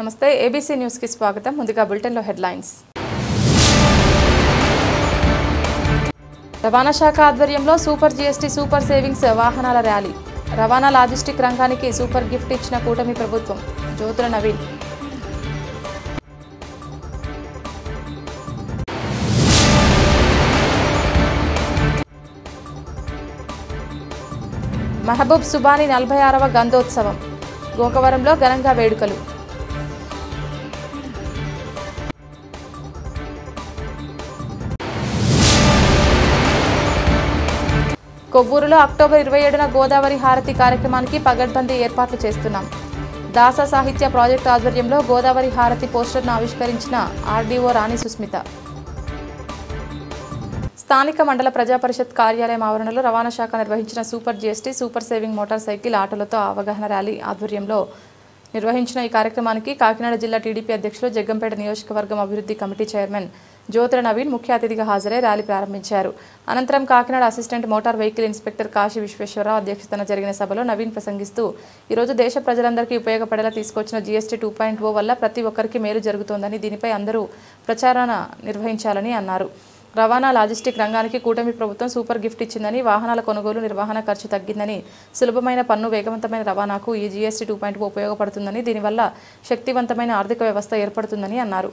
నమస్తే ABC news కి స్వాగతం. ముందుగా బులెటిన్ లో హెడ్లైన్స్. రవాణా శాఖ ఆధ్వర్యంలో సూపర్ జీఎస్టీ సూపర్ సేవింగ్స్ వాహనాల ర్యాలీ. రవాణా లాజిస్టిక్ రంగానికి సూపర్ గిఫ్ట్ ఇచ్చిన కూటమి ప్రభుత్వం. జ్యోతుల నవీన్. మహబూబ్ సుబానీ 46వ గంధోత్సవం. గోకవరంలో ఘనంగా వేడుకలు. కొవ్వూరులో అక్టోబర్ 27న గోదావరి హారతి కార్యక్రమానికి పగడ్బందీ ఏర్పాట్లు చేస్తున్నాం. దాస సాహిత్య ప్రాజెక్టు ఆధ్వర్యంలో గోదావరి హారతి పోస్టర్ను ఆవిష్కరించిన ఆర్డీఓ రాణి సుస్మిత. స్థానిక మండల ప్రజాపరిషత్ కార్యాలయం ఆవరణలో రవాణా శాఖ నిర్వహించిన super GST super saving motorcycle ఆటోలతో అవగాహన ర్యాలీ ఆధ్వర్యంలో నిర్వహించిన ఈ కార్యక్రమానికి కాకినాడ జిల్లా టీడీపీ అధ్యక్షులు జగ్గంపేట నియోజకవర్గం అభివృద్ధి కమిటీ చైర్మన్ జ్యోతుల నవీన్ ముఖ్య అతిథిగా హాజరై ర్యాలీ ప్రారంభించారు. అనంతరం Kakinada assistant motor vehicle inspector Kashi Visweswararao అధ్యక్షతన జరిగిన సభలో నవీన్ ప్రసంగిస్తూ ఈరోజు దేశ ప్రజలందరికీ ఉపయోగపడేలా తీసుకొచ్చిన జీఎస్టీ 2.0 వల్ల ప్రతి ఒక్కరికి మేలు జరుగుతోందని, దీనిపై అందరూ ప్రచారణ నిర్వహించాలని అన్నారు. రవాణా లాజిస్టిక్ రంగానికి కూటమి ప్రభుత్వం సూపర్ గిఫ్ట్ ఇచ్చిందని, వాహనాల కొనుగోలు నిర్వహణ ఖర్చు తగ్గిందని, సులభమైన పన్ను వేగవంతమైన రవాణాకు ఈ జీఎస్టీ 2.0 ఉపయోగపడుతుందని, దీనివల్ల శక్తివంతమైన ఆర్థిక వ్యవస్థ ఏర్పడుతుందని అన్నారు.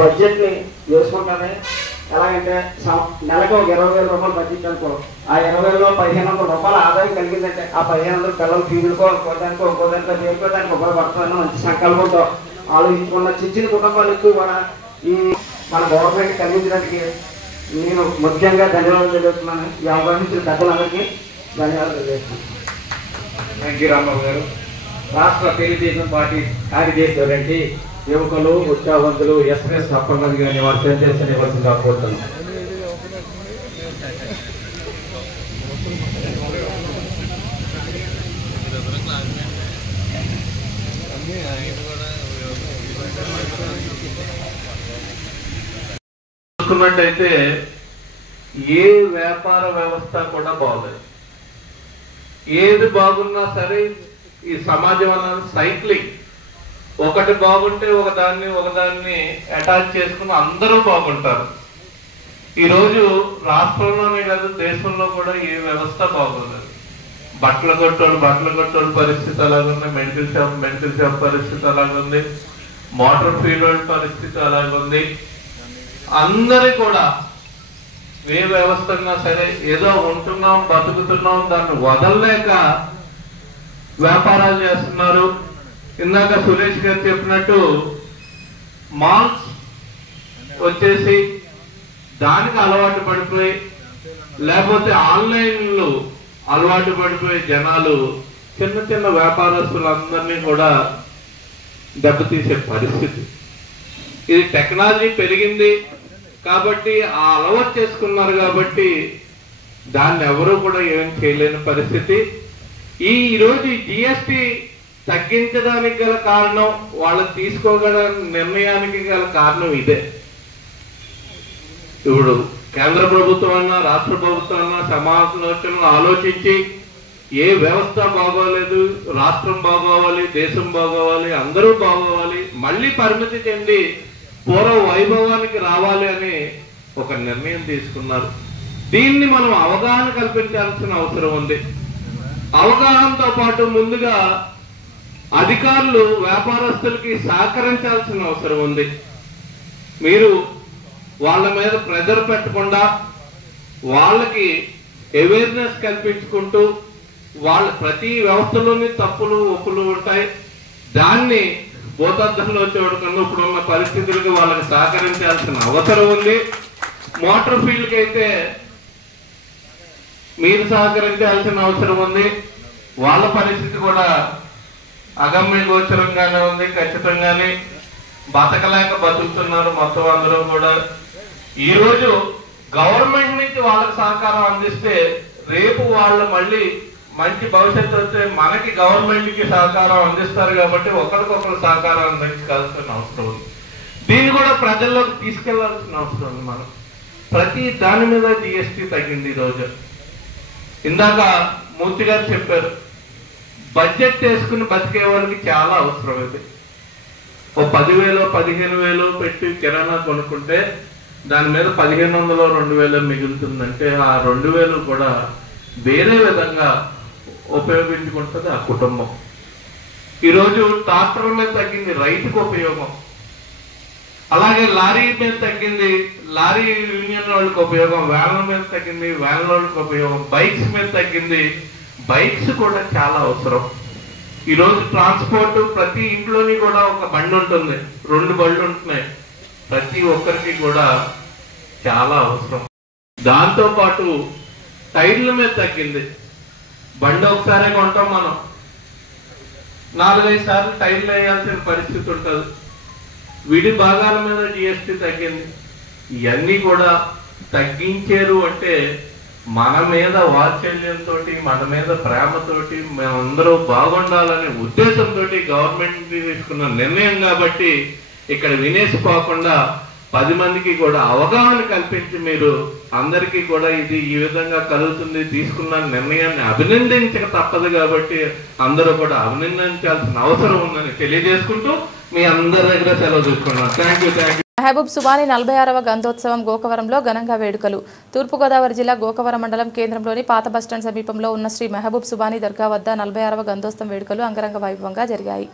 బడ్జెట్ ని చేసుకుంటానే ఎలాగంటే నెలకు ఒక 20,000 రూపాయలు బడ్జెట్ అనుకో, ఆ 20,000లో 1,500 రూపాయల ఆదాయం కలిగిందంటే ఆ 1,500 పిల్లల ఫీజులకో ఇంకోదానికో దేనికోదానికి ఉపయోగపడుతుందని మంచి సంకల్పంతో ఆలోచించుకున్న చిన్న కుటుంబాలు ఎక్కువ కూడా ఈ మన గవర్నమెంట్ కలిగించడానికి నేను ముఖ్యంగా ధన్యవాదాలు తెలియజేస్తున్నాను. ఈ అవకాశం ఇచ్చిన పెద్దలందరికీ ధన్యవాదాలు తెలియజేస్తున్నాను. థ్యాంక్ యూ రాంబాబు గారు. రాష్ట్ర తెలుగుదేశం పార్టీ కార్యదర్శి యువకులు ఉత్సాహవంతులు ఎస్ఎస్ అప్పన్నది గారిని వారు సెంటెన్స్ ఇవ్వాల్సిందిగా కోరుతున్నాం. చూసుకున్నట్టయితే ఏ వ్యాపార వ్యవస్థ కూడా బాగోలేదు. ఏది బాగున్నా సరే ఈ సమాజం అన్నది సైక్లింగ్. ఒకటి బాగుంటే ఒకదాన్ని అటాచ్ చేసుకుని అందరూ బాగుంటారు. ఈరోజు రాష్ట్రంలోనే కాదు దేశంలో కూడా ఏ వ్యవస్థ బాగోలేదు. బట్టల కొట్టోళ్ళు పరిస్థితి అలాగుంది, మెడికల్ షాప్ పరిస్థితి అలాగుంది, మోటార్ ఫీల్డ్ పరిస్థితి అలాగుంది. అందరి కూడా ఏ వ్యవస్థగా సరే ఏదో ఉంటున్నాం, బతుకుతున్నాం, దాన్ని వదలలేక వ్యాపారాలు చేస్తున్నారు. ఇందాక సురేష్ గారు చెప్పినట్టు మాల్స్ వచ్చేసి దానికి అలవాటు పడిపోయి, లేకపోతే ఆన్లైన్లో అలవాటు పడిపోయి జనాలు చిన్న చిన్న వ్యాపారస్తులందరినీ కూడా దెబ్బతీసే పరిస్థితి. ఇది టెక్నాలజీ పెరిగింది కాబట్టి ఆ అలవాటు చేసుకున్నారు కాబట్టి దాన్ని ఎవరు కూడా ఏం చేయలేని పరిస్థితి. ఈరోజు జిఎస్టి తగ్గించడానికి గల కారణం, వాళ్ళు తీసుకోగల నిర్ణయానికి గల కారణం ఇదే. ఇప్పుడు కేంద్ర ప్రభుత్వం అన్నా రాష్ట్ర ప్రభుత్వం అన్నా సమాలోచనలు ఆలోచించి ఏ వ్యవస్థ బాగోలేదు, రాష్ట్రం బాగోవాలి, దేశం బాగోవాలి, అందరూ బాగోవాలి, మళ్ళీ పరిమితి చెంది పూర్వ వైభవానికి రావాలి అని ఒక నిర్ణయం తీసుకున్నారు. దీన్ని మనం అవగాహన కల్పించాల్సిన అవసరం ఉంది. అవగాహనతో పాటు ముందుగా అధికారులు వ్యాపారస్తులకి సహకరించాల్సిన అవసరం ఉంది. మీరు వాళ్ళ మీద ప్రెజర్ పెట్టకుండా వాళ్ళకి అవేర్నెస్ కల్పించుకుంటూ, వాళ్ళ ప్రతి వ్యవస్థలోని తప్పులు ఒప్పులు ఉంటాయి, దాన్ని భూతద్దంలో చూడకుండా ఇప్పుడున్న పరిస్థితులకు వాళ్ళకి సహకరించాల్సిన అవసరం ఉంది. మోటార్ ఫీల్డ్కి అయితే మీరు సహకరించాల్సిన అవసరం ఉంది. వాళ్ళ పరిస్థితి కూడా అగమ్య గోచరంగానే ఉంది. ఖచ్చితంగానే బతకలేక బతుకుతున్నారు మొత్తం అందరూ కూడా. ఈరోజు గవర్నమెంట్ నుంచి వాళ్ళకి సహకారం అందిస్తే రేపు వాళ్ళు మళ్ళీ మంచి భవిష్యత్తు వస్తే మనకి గవర్నమెంట్ కి సహకారం అందిస్తారు కాబట్టి ఒకరికొకరు సహకారం అందించాల్సిన అవసరం ఉంది. దీన్ని కూడా ప్రజల్లోకి తీసుకెళ్లాల్సిన అవసరం ఉంది. మనం ప్రతి దాని మీద జిఎస్టీ తగ్గింది ఈరోజు. ఇందాక మూర్తి గారు చెప్పారు, బడ్జెట్ చేసుకుని బతికే వాళ్ళకి చాలా అవసరం ఇది. ఓ 10,000 15,000 పెట్టి కిరాణా కొనుక్కుంటే దాని మీద 1,500 2,000 మిగులుతుందంటే ఆ 2,000 కూడా వేరే విధంగా ఉపయోగించుకుంటుంది ఆ కుటుంబం. ఈరోజు ట్రాక్టర్ మీద తగ్గింది, రైతుకు ఉపయోగం. అలాగే లారీ మీద తగ్గింది, లారీ యూనియన్ వాళ్ళకి ఉపయోగం. వ్యాన్ల మీద తగ్గింది, వ్యాన్ల వాళ్ళకి ఉపయోగం. బైక్స్ మీద తగ్గింది, బైక్స్ కూడా చాలా అవసరం. ఈరోజు ట్రాన్స్పోర్ట్ ప్రతి ఇంట్లోని కూడా ఒక బండి ఉంటుంది, 2 బళ్ళు ఉంటున్నాయి. ప్రతి ఒక్కరికి కూడా చాలా అవసరం. దాంతో పాటు టైర్ల మీద తగ్గింది. బండి ఒకసారి కొంటాం మనం, 4-5 సార్లు టైర్లు వేయాల్సిన పరిస్థితి ఉంటుంది. విడి భాగాల మీద జిఎస్టీ తగ్గింది. ఇవన్నీ కూడా తగ్గించారు అంటే మన మీద వాత్సల్యంతో, మన మీద ప్రేమతోటి, మేమందరూ బాగుండాలనే ఉద్దేశంతో గవర్నమెంట్ తీసుకున్న నిర్ణయం కాబట్టి ఇక్కడ వినేసిపోకుండా 10 మందికి కూడా అవగాహన కల్పించి మీరు అందరికీ కూడా ఇది ఈ విధంగా కలుగుతుంది, తీసుకున్న నిర్ణయాన్ని అభినందించక తప్పదు కాబట్టి అందరూ కూడా అభినందించాల్సిన అవసరం ఉందని తెలియజేసుకుంటూ మీ అందరి దగ్గర సెలవు తీసుకున్నాను. Thank you. మెహబూబ్ సుబానీ 46వ గంధోత్సవం గోకవరంలో ఘనంగా వేడుకలు. తూర్పుగోదావరి జిల్లా గోకవరం మండలం కేంద్రంలోని పాత బస్టాండ్ సమీపంలో ఉన్న శ్రీ మెహబూబ్ సుబానీ దర్గా వద్ద 46వ గంధోత్సవం వేడుకలు అంగరంగ వైభవంగా జరిగాయి.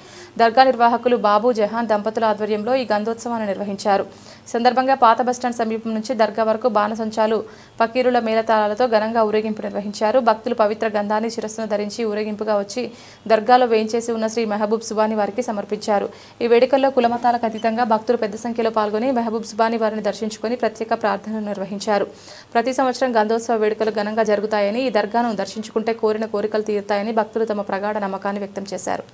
దర్గా నిర్వాహకులు బాబు జహాన్ దంపతుల ఆధ్వర్యంలో ఈ గంధోత్సవాన్ని నిర్వహించారు. సందర్భంగా పాత బస్టాండ్ సమీపం నుంచి దర్గా వరకు బాణసంచాలు, పకీరుల మేళతాళాలతో ఘనంగా ఊరేగింపు నిర్వహించారు. భక్తులు పవిత్ర గంధాన్ని శిరస్సును ధరించి ఊరేగింపుగా వచ్చి దర్గాలో వేయించేసి ఉన్న శ్రీ మెహబూబ్ సుబానీ వారికి సమర్పించారు. ఈ వేడుకల్లో కులమతాలకు అతీతంగా భక్తులు పెద్ద సంఖ్యలో పాల్గొని మెహబూబ్ సుబానీ వారిని దర్శించుకుని ప్రత్యేక ప్రార్థనలు నిర్వహించారు. ప్రతి సంవత్సరం గంధోత్సవ వేడుకలు ఘనంగా జరుగుతాయని, ఈ దర్గాను దర్శించుకుంటే కోరిన కోరికలు తీరుతాయని భక్తులు తమ ప్రగాఢ నమ్మకాన్ని వ్యక్తం చేశారు.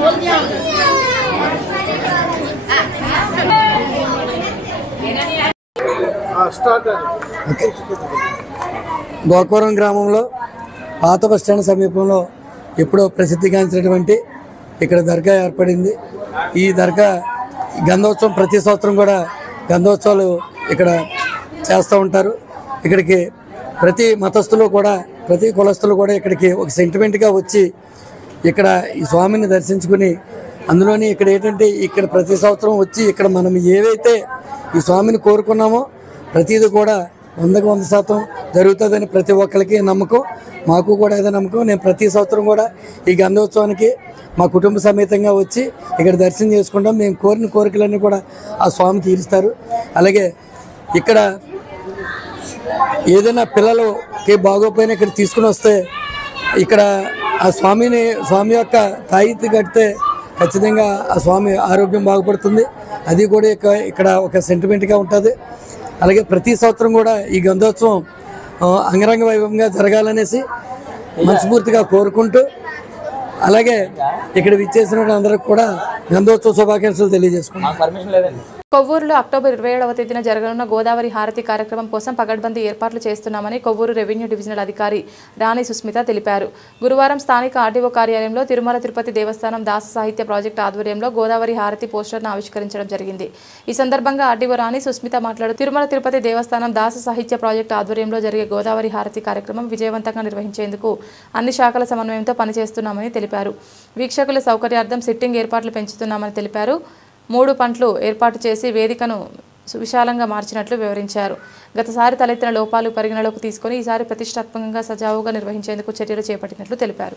बोल दिया గోకవరం గ్రామంలో పాత బస్టాండ్ సమీపంలో ఎప్పుడో ప్రసిద్ధిగాంచినటువంటి ఇక్కడ దర్గా ఏర్పడింది. ఈ దర్గా గంధోత్సవం ప్రతి సంవత్సరం కూడా గంధోత్సవాలు ఇక్కడ చేస్తూ ఉంటారు. ఇక్కడికి ప్రతి మతస్థులు కూడా ప్రతి కులస్తులు కూడా ఇక్కడికి ఒక సెంటిమెంట్గా వచ్చి ఇక్కడ ఈ స్వామిని దర్శించుకుని అందులోని ఇక్కడ ఏంటంటే ఇక్కడ ప్రతి సంవత్సరం వచ్చి ఇక్కడ మనం ఏవైతే ఈ స్వామిని కోరుకున్నామో ప్రతిదీ కూడా 100% జరుగుతుందని ప్రతి ఒక్కరికి నమ్మకం. మాకు కూడా ఏదో నమ్మకం. నేను ప్రతి సంవత్సరం కూడా ఈ గంధోత్సవానికి మా కుటుంబ సమేతంగా వచ్చి ఇక్కడ దర్శనం చేసుకుంటాం. మేము కోరిన కోరికలన్నీ కూడా ఆ స్వామి తీరుస్తారు. అలాగే ఇక్కడ ఏదైనా పిల్లలకి బాగోపోయినా ఇక్కడ తీసుకుని వస్తే ఇక్కడ ఆ స్వామి యొక్క తాయితీ కడితే ఖచ్చితంగా ఆ స్వామి ఆరోగ్యం బాగుపడుతుంది. అది కూడా ఇక్కడ ఒక సెంటిమెంట్గా ఉంటుంది. అలాగే ప్రతి సంవత్సరం కూడా ఈ గంధోత్సవం అంగరంగ వైభవంగా జరగాలనేసి మనస్ఫూర్తిగా కోరుకుంటూ అలాగే ఇక్కడ విచ్చేసిన అందరికి కూడా గంధోత్సవ శుభాకాంక్షలు తెలియజేసుకున్నాం. కొవ్వూరులో అక్టోబర్ 27వ తేదీన జరగనున్న గోదావరి హారతి కార్యక్రమం కోసం పగడ్బందీ ఏర్పాట్లు చేస్తున్నామని కొవ్వూరు రెవెన్యూ డివిజనల్ అధికారి రాణి సుస్మిత తెలిపారు. గురువారం స్థానిక ఆర్డీఓ కార్యాలయంలో తిరుమల తిరుపతి దేవస్థానం దాస సాహిత్య ప్రాజెక్టు ఆధ్వర్యంలో గోదావరి హారతి పోస్టర్ను ఆవిష్కరించడం జరిగింది. ఈ సందర్భంగా ఆర్డీఓ రాణి సుస్మిత మాట్లాడుతూ తిరుమల తిరుపతి దేవస్థానం దాస సాహిత్య ప్రాజెక్టు ఆధ్వర్యంలో జరిగే గోదావరి హారతి కార్యక్రమం విజయవంతంగా నిర్వహించేందుకు అన్ని శాఖల సమన్వయంతో పనిచేస్తున్నామని తెలిపారు. వీక్షకుల సౌకర్యార్థం సిట్టింగ్ ఏర్పాట్లు పెంచుతున్నామని తెలిపారు. 3 పంట్లు ఏర్పాటు చేసి వేదికను సువిశాలంగా మార్చినట్లు వివరించారు. గతసారి తలెత్తిన లోపాలు పరిగణలోకి తీసుకుని ఈసారి ప్రతిష్టాత్మకంగా సజావుగా నిర్వహించేందుకు చర్యలు చేపట్టినట్లు తెలిపారు.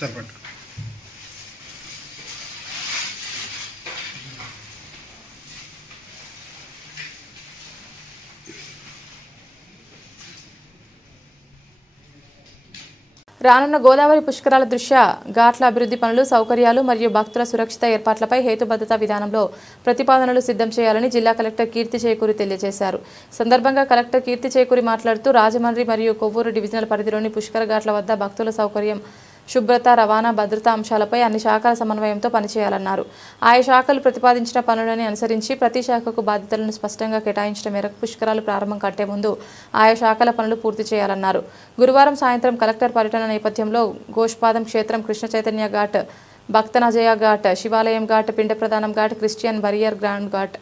సరిపట్టు రానున్న గోదావరి పుష్కరాల దృష్ట్యా ఘాట్ల అభివృద్ధి పనులు, సౌకర్యాలు మరియు భక్తుల సురక్షిత ఏర్పాట్లపై హేతుబద్ధత విధానంలో ప్రతిపాదనలు సిద్ధం చేయాలని జిల్లా కలెక్టర్ కీర్తి చేకూరి తెలియజేశారు. సందర్భంగా కలెక్టర్ కీర్తి చేకూరి మాట్లాడుతూ రాజమండ్రి మరియు కొవ్వూరు డివిజనల్ పరిధిలోని పుష్కర ఘాట్ల వద్ద భక్తుల సౌకర్యం, శుభ్రత, రవాణా, భద్రతా అంశాలపై అన్ని శాఖల సమన్వయంతో పనిచేయాలన్నారు. ఆయా శాఖలు ప్రతిపాదించిన పనులను అనుసరించి ప్రతి శాఖకు బాధ్యతలను స్పష్టంగా కేటాయించిన మేరకు పుష్కరాలు ప్రారంభం కంటే ముందు ఆయా శాఖల పనులు పూర్తి చేయాలన్నారు. గురువారం సాయంత్రం కలెక్టర్ పర్యటన నేపథ్యంలో గోష్పాదం క్షేత్రం, కృష్ణ చైతన్య ఘాట్, భక్తనజయ ఘాట్, శివాలయం ఘాట్, పిండ ప్రధానం ghat, Christian burial ground ghat,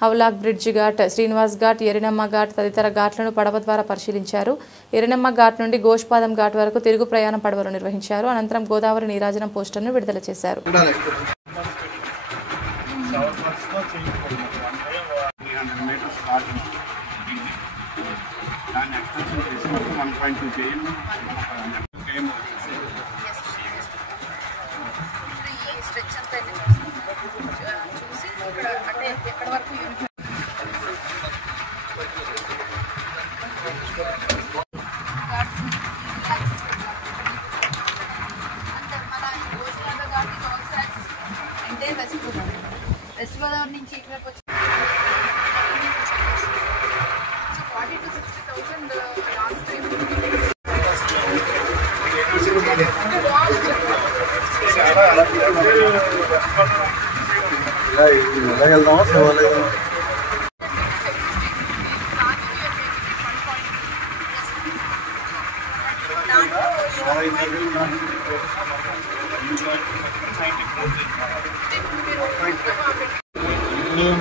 Havelock bridge ghat, Srinivas ghat, Erinamma ghat తదితర ఘాట్లను పడవ ద్వారా పరిశీలించారు. ఎరినమ్మ ఘాట్ నుండి గోష్పాదం ఘాట్ వరకు తిరుగు ప్రయాణం పడవలు నిర్వహించారు. అనంతరం గోదావరి నీరాజనం పోస్టర్ను విడుదల చేశారు. వెస్ట్ గోదావరి నుంచి ఇక్కడ 40 to 60,000 లాస్ట్ టైం వెళ్దామా శివాలయం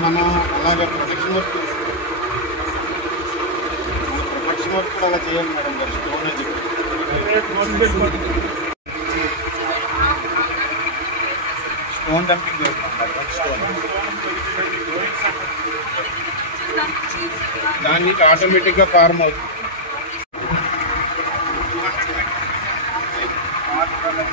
మనం అలాగే ప్రొటెక్షన్ వర్క్ కూడా అలా చేయాలి మేడం గారు. స్టోన్ డంపింగ్ దానికి ఆటోమేటిక్గా ఫార్మ్ అవుతుంది. వాటర్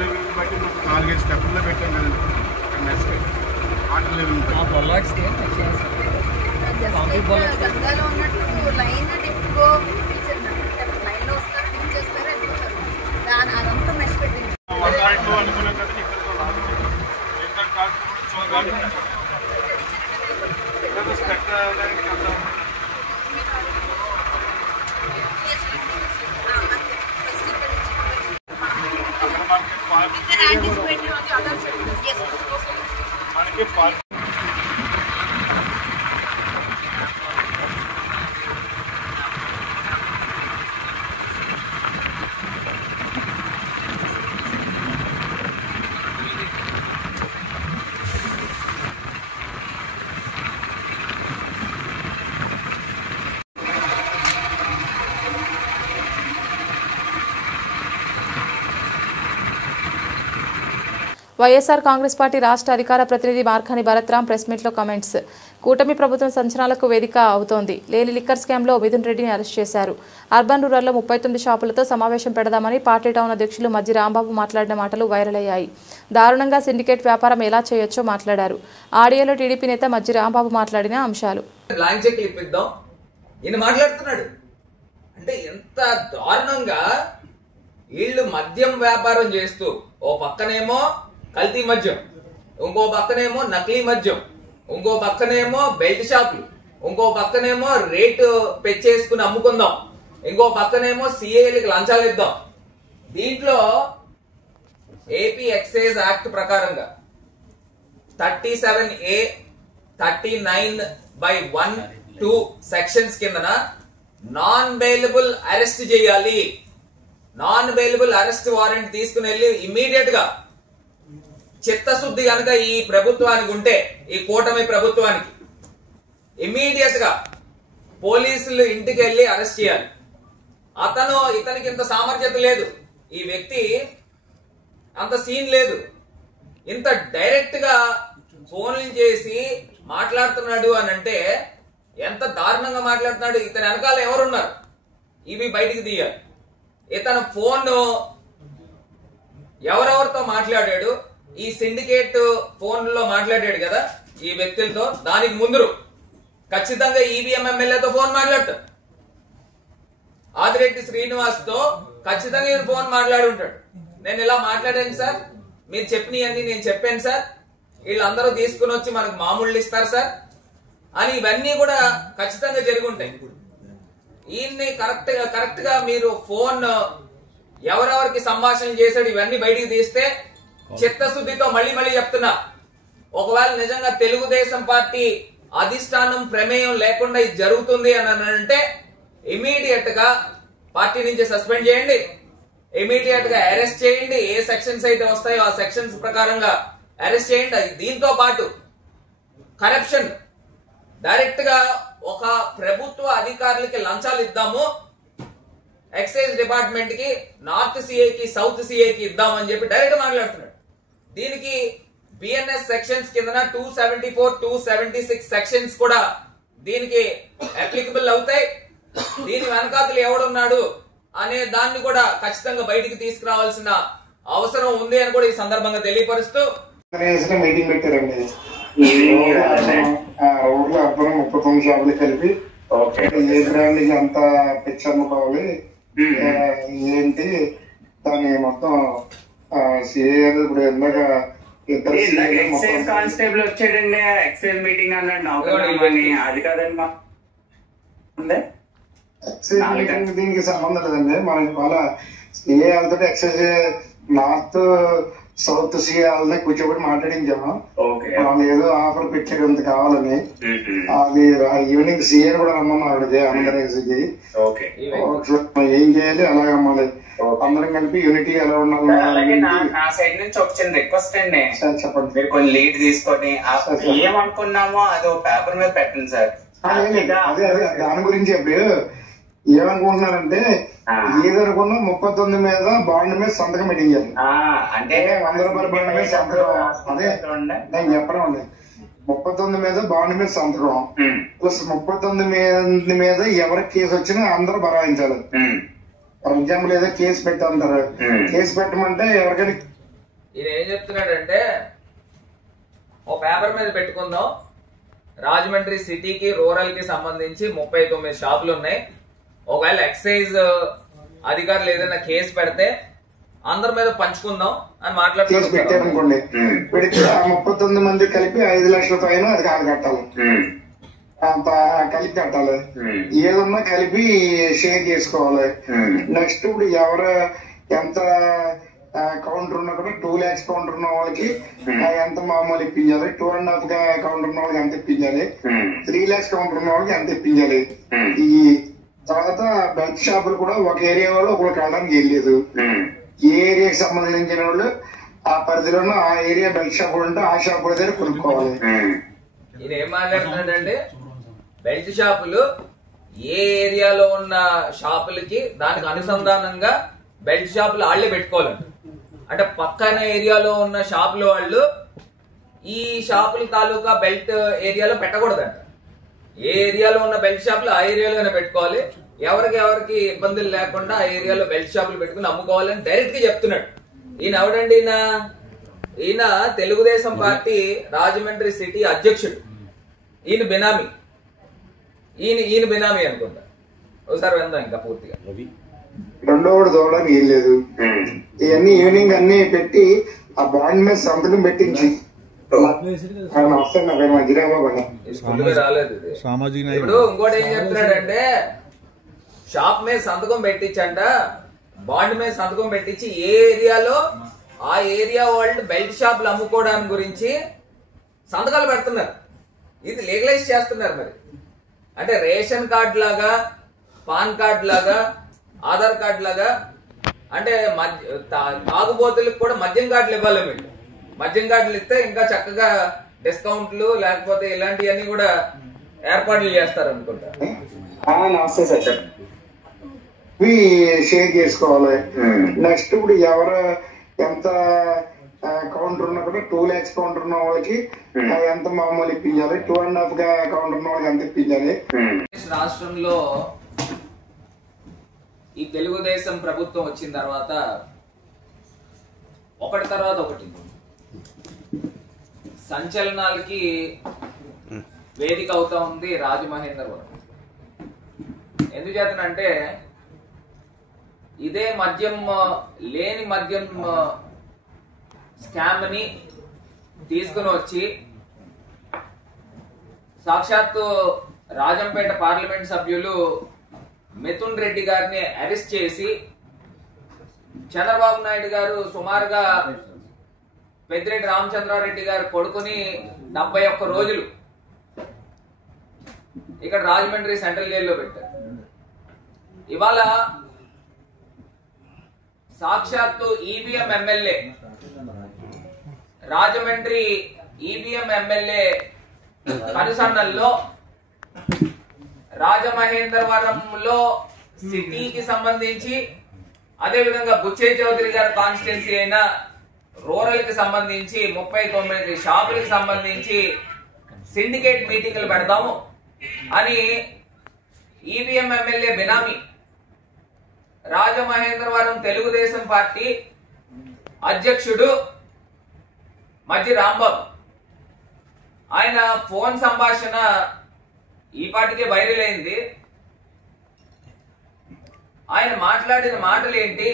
లెవెల్ బట్టి 4-5 స్టెప్లో పెట్టాం కదండి. వాటర్ లెవెల్ గంగాలో ఉన్నట్టు లైన్ డిప్గో ఫీచర్ లైన్లో వస్తారు డిప్ చేస్తారు వెళ్ళిపోతారు. దాని అదంతా మెష్ పెట్టింది. అనుకున్నాం కదా మనకి వైఎస్ఆర్ కాంగ్రెస్ పార్టీ రాష్ట్ర అధికార ప్రతినిధి మార్కాని భరత్రాం ప్రెస్ మీట్లో కామెంట్స్. కూటమి ప్రభుత్వం సంచలనాలకు వేదిక అవుతోంది. లేని లిక్కర్ స్కామ్లో మిథున్ రెడ్డిని అరెస్ట్ చేశారు. అర్బన్ రూరల్లో 39 షాపులతో సమావేశం పెడదామని పార్టీ టౌన్ అధ్యక్షులు మజ్జి రాంబాబు మాట్లాడిన మాటలు వైరల్ అయ్యాయి. దారుణంగా సిండికేట్ వ్యాపారం ఎలా చేయొచ్చో మాట్లాడారు. ఆడియోలో టీడీపీ నేత మజ్జి రాంబాబు మాట్లాడిన అంశాలు. బ్లాంక్ చెక్ ఇప్పిద్దాం ఈయన మాట్లాడుతున్నాడు అంటే ఎంత దారుణంగా వీళ్ళు మద్యం వ్యాపారం చేస్తూ ఓ పక్కనేమో కల్తీ మద్యం, ఇంకో పక్కనేమో నకిలీ మద్యం, ఇంకో పక్కనేమో బెల్ట్ షాపులు, ఇంకో పక్కనేమో రేటు పెంచేసుకుని అమ్ముకుందాం, ఇంకో పక్కనేమో సిఐలకు లంచాలు ఇద్దాం. దీంట్లో ఏపీ ఎక్సైజ్ యాక్ట్ ప్రకారంగా 37A 39/1-2 సెక్షన్స్ కిందన నాన్ బెయిలబుల్ అరెస్ట్ చేయాలి. నాన్ బెయిలబుల్ అరెస్ట్ వారెంట్ తీసుకుని వెళ్ళి ఇమ్మీడియట్ గా చిత్తశుద్ధి కనుక ఈ ప్రభుత్వానికి ఉంటే, ఈ కూటమి ప్రభుత్వానికి ఇమ్మీడియట్ గా పోలీసులు ఇంటికి వెళ్ళి అరెస్ట్ చేయాలి. ఇతనికి ఇంత సామర్థ్యత లేదు, ఈ వ్యక్తి అంత సీన్ లేదు. ఇంత డైరెక్ట్ గా ఫోన్లు చేసి మాట్లాడుతున్నాడు అని అంటే ఎంత దారుణంగా మాట్లాడుతున్నాడు. ఇతని వెనకాల ఎవరున్నారు ఇవి బయటికి తీయాలి. ఇతను ఫోన్ ఎవరెవరితో మాట్లాడాడు, ఈ సిండికేట్ ఫోన్ లో మాట్లాడాడు కదా ఈ వ్యక్తులతో, దానికి ముందు ఖచ్చితంగా ఈవీఎం ఎమ్మెల్యేతో ఫోన్ మాట్లాడతాడు. ఆదిరెడ్డి శ్రీనివాస్ తో ఖచ్చితంగా ఈయన ఫోన్ మాట్లాడి ఉంటాడు. నేను ఇలా మాట్లాడాను సార్, మీరు చెప్పినవన్నీ నేను చెప్పాను సార్, వీళ్ళందరూ తీసుకుని వచ్చి మనకు మామూళ్ళు ఇస్తారు సార్ అని ఇవన్నీ కూడా ఖచ్చితంగా జరిగి ఉంటాయి. ఈయన్ని కరెక్ట్ గా మీరు ఫోన్ ఎవరెవరికి సంభాషణ చేశాడు ఇవన్నీ బయటికి తీస్తే చిత్తశుద్ధితో మళ్ళీ చెప్తున్నా, ఒకవేళ నిజంగా తెలుగుదేశం పార్టీ అధిష్టానం ప్రమేయం లేకుండా ఇది జరుగుతుంది అని అంటే ఇమీడియట్ గా పార్టీ నుంచి సస్పెండ్ చేయండి, ఇమీడియట్ గా అరెస్ట్ చేయండి. ఏ సెక్షన్స్ అయితే వస్తాయో ఆ సెక్షన్స్ ప్రకారంగా అరెస్ట్ చేయండి. దీంతో పాటు కరప్షన్ డైరెక్ట్ గా ఒక ప్రభుత్వ అధికారులకి లంచాలు ఇద్దాము, ఎక్సైజ్ డిపార్ట్మెంట్ కి నార్త్ సిఐకి సౌత్ సిఐకి ఇద్దామని చెప్పి డైరెక్ట్ మాట్లాడుతున్నాడు. దీనికి బిఎన్ఎస్ సెక్షన్స్ కింద 274, 276 సెక్షన్స్ కూడా దీనికి అప్లికబుల్ అవుతాయి. దీని వెనకాతలు ఎవడున్నాడు అనే దాన్ని కూడా ఖచ్చితంగా బయటికి తీసుకురావాల్సిన అవసరం ఉంది అని కూడా ఈ సందర్భంగా తెలియపరుస్తూ మీటింగ్ పెట్టారండి. ఊర్లో అర్థం 39 షాపులు కలిపి ఏ బ్రాండ్ ఎంత పిచ్చి అమ్ముకోవాలి ఏంటి దాన్ని మొత్తం సిఏ ఇప్పుడు ఇందాక ఎక్సైజ్ కానిస్టేబుల్ వచ్చాడండి. ఎక్సైజ్ మీటింగ్ అన్నాడు. అది కాదండి ఎక్సైజ్ దీనికి సంబంధం లేదండి. మనకి వాళ్ళ సిఏ వాళ్ళతో ఎక్సైజ్ నార్త్ సౌత్ సిఏ వాళ్ళని కూర్చోబెట్టి మాట్లాడించాము. వాళ్ళు ఏదో ఆఫర్ పెట్టారు అంత కావాలని. అది ఈవినింగ్ సిఏ కూడా రమ్మన్నాడు అందరికి. ఏం చేయాలి అలాగే అమ్మాలి అందరం కలిపి యూనిటీ ఎలా ఉండాలి. నా సైడ్ నుంచి ఒక చిన్న రిక్వెస్ట్ అండి. చెప్పండి. మీరు కొన్ని లీడ్ తీసుకొని ఏమనుకున్నామో అది పేపర్ మీద పెట్టండి సార్. అదే దాని గురించి చెప్పి ఏమనుకుంటున్నారంటే ఏదనుకున్నా 39 మీద బాండ్ మీద సంతకం పెట్టించాలి. అంటే 100 రూపాయల బాండ్ మీద సంతకం. అదే నేను చెప్పడం అండి. 39 మీద బాండ్ మీద సంతకం ప్లస్ 39 మీద ఎవరికి కేసు వచ్చినా అందరూ బరాయించాలి. ఫర్ ఎగ్జాంపుల్ ఏదో కేసు పెట్టంటారు. కేసు పెట్టమంటే ఎవరికైనా ఈయన ఏం చెప్తున్నాడంటే ఓ పేపర్ మీద పెట్టుకుందాం. రాజమండ్రి సిటీకి రూరల్ కి సంబంధించి 39 షాపులు ఉన్నాయి. ఒకవేళ ఎక్సైజ్ అధికారులు ఏదైనా కేసు పెడితే అందరి మీద పంచుకుందాం అని కేసు పెట్టారనుకోండి. పెడితే 39 మంది కలిపి 5 లక్షల పైన అది కాదు కట్టాలి. కలిపి కట్టాలి. ఏదన్నా కలిపి షేర్ చేసుకోవాలి. నెక్స్ట్ ఇప్పుడు ఎవరు ఎంత కౌంటర్ ఉన్నా కూడా 2 lakhs కౌంటర్ ఉన్న వాళ్ళకి ఎంత మామూలు ఇప్పించాలి. 2.5 కౌంటర్ ఉన్న వాళ్ళకి ఎంత ఇప్పించాలి. 3 lakhs కౌంటర్ ఉన్న వాళ్ళకి ఎంత ఇప్పించాలి. ఈ తర్వాత బెల్ట్ షాపులు కూడా ఒక ఏరియా వాళ్ళు ఒకరికి వెళ్ళడానికి వెళ్ళలేదు. ఏ ఏరియాకి సంబంధించిన వాళ్ళు ఆ పరిధిలోనూ ఆ ఏరియా బెల్ట్ షాపులు ఉంటే ఆ షాపుల దగ్గర కొనుక్కోవాలి. ఈయన ఏం మాట్లాడుతున్నాడంటే బెల్ట్ షాపులు ఏ ఏరియాలో ఉన్న షాపులకి దానికి అనుసంధానంగా బెల్ట్ షాపులు వాళ్లే పెట్టుకోవాలంట. అంటే పక్కన ఏరియాలో ఉన్న షాపుల వాళ్ళు ఈ షాపుల తాలూకా బెల్ట్ ఏరియాలో పెట్టకూడదంట. ఏ ఏరియాలో ఉన్న బెల్ట్ షాపులు ఆ ఏరియాలోనే పెట్టుకోవాలి. ఎవరికి ఇబ్బందులు లేకుండా ఆ ఏరియాలో బెల్ట్ షాపులు పెట్టుకుని అమ్ముకోవాలని డైరెక్ట్ గా చెప్తున్నాడు. ఈయన ఎవడండి? ఈయన తెలుగుదేశం పార్టీ రాజమండ్రి సిటీ అధ్యక్షుడు. ఈయన బినామీ. ఈయన బినామీ అనుకుంటా. ఒకసారి వెళ్దాం ఇంకా పూర్తిగా. రెండో వాడు దోవడానికి ఏం లేదు. ఇవన్నీ ఈవినింగ్ అన్ని పెట్టి ఆ బాండ్ మీద సంతకం పెట్టించి ఇప్పుడు ఇంకోటి ఏం చెప్తున్నాడంటే షాప్ మీద సంతకం పెట్టించంట, బాండ్ మీద సంతకం పెట్టించి ఏ ఏరియాలో ఆ ఏరియా వాళ్ళు బెల్ట్ షాపులు అమ్ముకోవడానికి గురించి సంతకాలు పెడుతున్నారు. ఇది లీగలైజ్ చేస్తున్నారు. మరి అంటే రేషన్ కార్డు లాగా, పాన్ కార్డు లాగా, ఆధార్ కార్డు లాగా, అంటే తాగుబోతులకు కూడా మద్యం కార్డులు ఇవ్వాలి. మీరు మద్యం కార్డులు ఇస్తే ఇంకా చక్కగా డిస్కౌంట్లు లేకపోతే ఇలాంటివన్నీ కూడా ఏర్పాట్లు చేస్తారు అనుకుంటా. నమస్తే సార్. షేర్ చేసుకోవాలి. నెక్స్ట్ ఇప్పుడు ఎవరు ఎంత కౌంటర్ ఉన్నా కూడా 2 lakhs కౌంటర్ ఉన్న వాళ్ళకి ఎంత మామూలు ఇప్పించాలి. 2.5 కౌంటర్ ఉన్న వాళ్ళకి ఎంత ఇప్పించాలి. రాష్ట్రంలో ఈ తెలుగుదేశం ప్రభుత్వం వచ్చిన తర్వాత ఒకటి తర్వాత ఒకటి సంచలనాలకి వేదిక అవుతా ఉంది రాజమహేంద్రవరం. ఎందుచేతనంటే ఇదే మద్యం లేని మద్యం స్కామ్ ని తీసుకుని వచ్చి సాక్షాత్తు రాజంపేట పార్లమెంట్ సభ్యులు మిథున్ రెడ్డి గారిని అరెస్ట్ చేసి చంద్రబాబు నాయుడు గారు సుమారుగా పెద్దిరెడ్డి రామచంద్రారెడ్డి గారు కొడుకుని 71 రోజులు ఇక్కడ రాజమండ్రి సెంట్రల్ జైల్లో పెట్టారు. ఇవాళ సాక్షాత్తు EVM MLA Rajahmundry EVM MLA కనుసన్నల్లో రాజమహేంద్రవరంలో సిటీకి సంబంధించి అదే విధంగా బుచ్చయ్య చౌదరి గారి కాన్స్టిట్యున్సీ అయిన రూరల్ కి సంబంధించి 39 షాపులకు సంబంధించి సిండికేట్ మీటింగ్లు పెడదాము అని ఈవీఎం ఎమ్మెల్యే బినామీ రాజమహేంద్రవరం తెలుగుదేశం పార్టీ అధ్యక్షుడు మధ్య రాంబాబు ఆయన ఫోన్ సంభాషణ ఈ పాటికే వైరల్ అయింది. ఆయన మాట్లాడిన మాటలు ఏంటి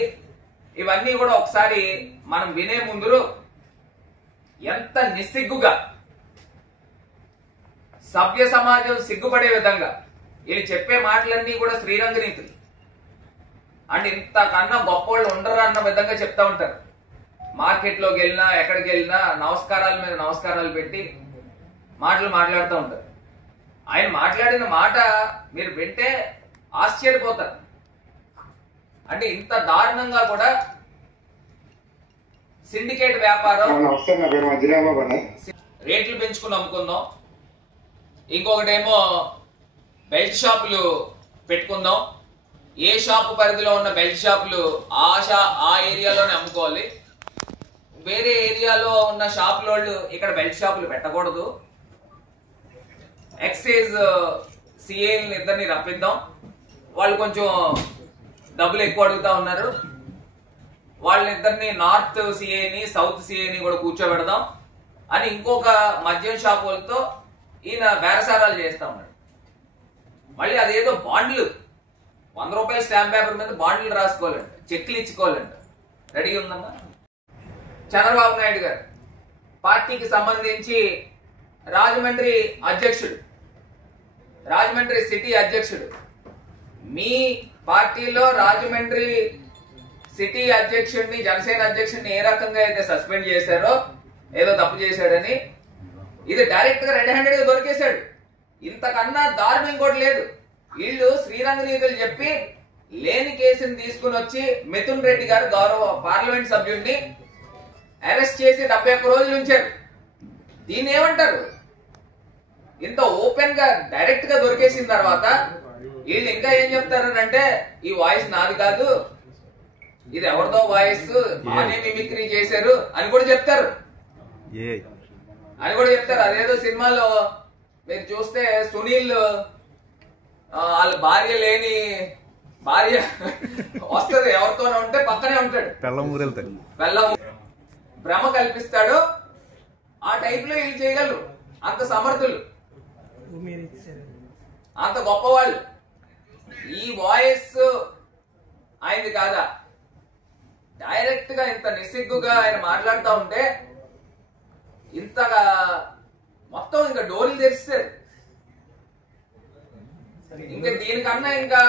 ఇవన్నీ కూడా ఒకసారి మనం వినే ముందు ఎంత నిస్సిగ్గుగా సభ్య సమాజం సిగ్గుపడే విధంగా వీళ్ళు చెప్పే మాటలన్నీ కూడా శ్రీరంగ నీతులు అంటే ఇంతకన్నా గొప్పవాళ్ళు ఉండరు అన్న విధంగా చెప్తా ఉంటారు. మార్కెట్లోకి వెళ్ళినా ఎక్కడికి వెళ్ళినా నమస్కారాల మీద నమస్కారాలు పెట్టి మాటలు మాట్లాడుతూ ఉంటారు. ఆయన మాట్లాడిన మాట మీరు వింటే ఆశ్చర్యపోతారు. అంటే ఇంత దారుణంగా కూడా సిండికేట్ వ్యాపారం రేట్లు పెంచుకుని అమ్ముకుందాం, ఇంకొకటేమో బెల్ట్ షాపులు పెట్టుకుందాం, ఏ షాపు పరిధిలో ఉన్న బెల్ట్ షాపులు ఆ ఏరియాలోనే అమ్ముకోవాలి, వేరే ఏరియాలో ఉన్న షాపుల వాళ్ళు ఇక్కడ బెల్ట్ షాపులు పెట్టకూడదు, ఎక్సైజ్ సిఏని ఇద్దరిని రప్పిద్దాం, వాళ్ళు కొంచెం డబ్బులు ఎక్కువ అడుగుతా ఉన్నారు, వాళ్ళిద్దరిని నార్త్ సిఏని సౌత్ సిఏని కూడా కూర్చోబెడదాం అని ఇంకొక మద్యం షాపులతో ఈయన బేరసారాలు చేస్తా ఉన్నాడు. మళ్ళీ అదేదో బాండ్లు 100 రూపాయల స్టాంప్ పేపర్ మీద బాండ్లు రాసుకోవాలంట, చెక్లు ఇచ్చుకోవాలంట. రెడీ ఉందమ్మా. చంద్రబాబు నాయుడు గారు పార్టీకి సంబంధించి రాజమండ్రి అధ్యక్షుడు, రాజమండ్రి సిటీ అధ్యక్షుడు, మీ పార్టీలో రాజమండ్రి సిటీ అధ్యక్షుడిని జనసేన అధ్యక్షుడిని ఏ రకంగా అయితే సస్పెండ్ చేశారో ఏదో తప్పు చేశాడని ఇది డైరెక్ట్ గా రెడ్ హ్యాండెడ్ గా దొరికేశాడు. ఇంతకన్నా దారుణం ఇంకోటి లేదు. వీళ్ళు శ్రీరంగ నీతులు చెప్పి లేని కేసుని తీసుకుని వచ్చి మిథున్ రెడ్డి గారు గౌరవ పార్లమెంట్ సభ్యుడిని అరెస్ట్ చేసి 71 రోజులు ఉంచారు. దీన్ని ఏమంటారు? ఇంత ఓపెన్ గా డైరెక్ట్ గా దొరికేసిన తర్వాత వీళ్ళు ఇంకా ఏం చెప్తారంటే ఈ వాయిస్ నాది కాదు, ఇది ఎవరిదో వాయిస్, బాగానే మిమిక్రీ చేశారు అని కూడా చెప్తారు. అదేదో సినిమాలో మీరు చూస్తే సునీల్ వాళ్ళ భార్య వస్తుంది, ఎవరితోనే ఉంటే పక్కనే ఉంటాడు, బెల్లం భ్రమ కల్పిస్తాడు. ఆ టైప్ లో వీళ్ళు చేయగలరు. అంత సమర్థులు, అంత గొప్పవాళ్ళు. ఈ వాయిస్ ఆయనది కాదా? డైరెక్ట్ గా ఇంత నిస్సిగ్గుగా ఆయన మాట్లాడుతూ ఉంటే ఇంతగా మొత్తం ఇంకా డోర్లు తెరిస్తారు. ఇంకా దీనికన్నా ఇంకా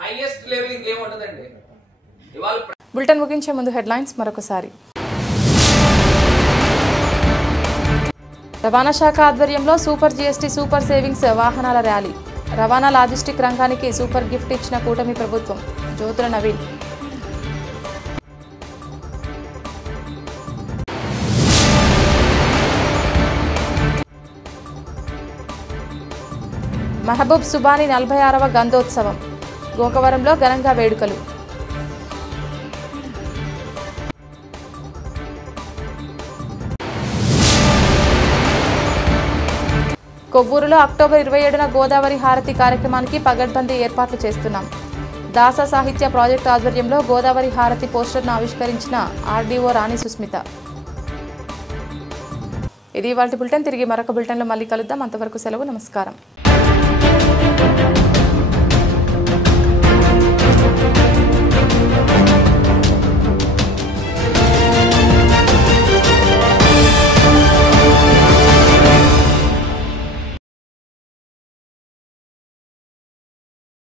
హైయెస్ట్ లెవెల్ ఇంకేముండదండి. ఇవాళ బులెటిన్ ముగించే ముందు హెడ్లైన్స్ మరొకసారి. రవాణా శాఖ ఆధ్వర్యంలో సూపర్ జీఎస్టీ సూపర్ సేవింగ్స్ వాహనాల ర్యాలీ. రవాణా లాజిస్టిక్ రంగానికి సూపర్ గిఫ్ట్ ఇచ్చిన కూటమి ప్రభుత్వం. జ్యోతుల నవీన్. మహబూబ్ సుబానీ 46వ గంధోత్సవం. గోకవరంలో ఘనంగా వేడుకలు. కొవ్వూరులో అక్టోబర్ 27న గోదావరి హారతి కార్యక్రమానికి పగడ్బందీ ఏర్పాట్లు చేస్తున్నాం. దాస సాహిత్య ప్రాజెక్టు ఆధ్వర్యంలో గోదావరి హారతి పోస్టర్ను ఆవిష్కరించిన ఆర్డీఓ రాణి సుస్మిత. ఇది ఇవాల్టి బులెటిన్. తిరిగి మరొక బులెటిన్లో మళ్ళీ కలుద్దాం. అంతవరకు సెలవు. నమస్కారం.